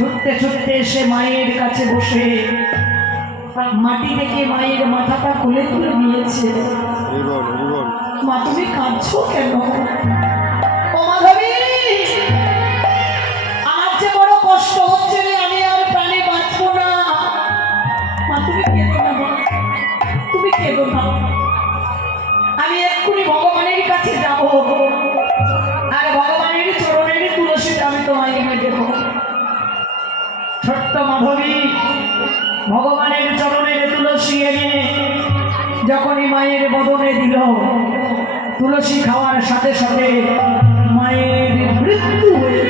ছুটতে ছুটতে এসে মায়ের কাছে বসে মাটি থেকে মায়ের মাথাটা খুলে তুলে নিয়েছে। মা তুমি কাঁদছো কেন? ও মাধবী, আমার যে বড় কষ্ট হচ্ছে রে, আমি আর প্রাণে বাঁচবো না। মা তুমি কেঁদো না, মা তুমি কেঁদো না। আমি এক্ষুনি ভগবানের কাছে যাব, আর ভগবানের চরণের তুলসীটা আমি তোমায় এনে দেব। ছোট্ট মাধবী ভগবানের চরণের তুলসী এনে যখনই মায়ের বদনে দিল, তুলসী খাওয়ার সাথে সাথে মায়ের মৃত্যু হয়ে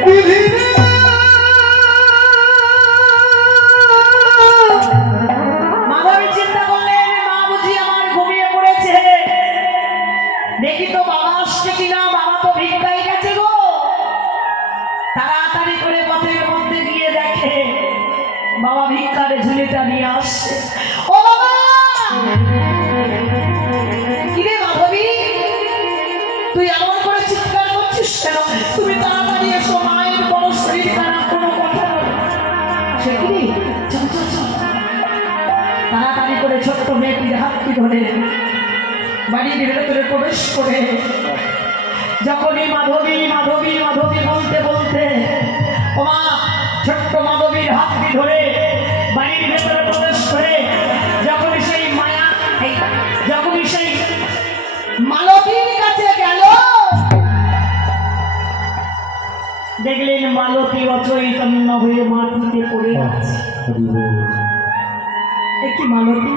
মাধবী চিন্তা করলেন, মা বুঝি আমার ঘুমিয়ে পড়েছে, দেখি তো বাবা আসছে কিনা। বাবা তো ভিক্ষায় গেছে গো। তাড়াতাড়ি করে পথের মধ্যে গিয়ে দেখে বাবা ভিক্ষারে ঝুলিটা নিয়ে আসছে। ও বাবা, কিরে মাধবী, তুই এমন করে চিৎকার করছিস কেন? তুমি তাড়াতাড়ি এসো, মায়ের বড় শরীর খারাপ, কোনো কথা নয়। সে কি, চল চল চল। তাড়াতাড়ি করে ছোট্ট মেয়েটির হাতটি ধরে বাড়ির ভেতরে প্রবেশ করে যখনই মাধবী মাধবী মাধবী বলতে বলতে ও মা ছোট্ট মাধবীর হাতটি ধরে বাড়ির ভেতরে প্রবেশ করে যখনই সেই মায়া যখনই সেই মালতীর কাছে গেল, দেখলেন মালতী অচৈতন্য হয়ে মাটিতে পড়ে আছে। কি মালতী,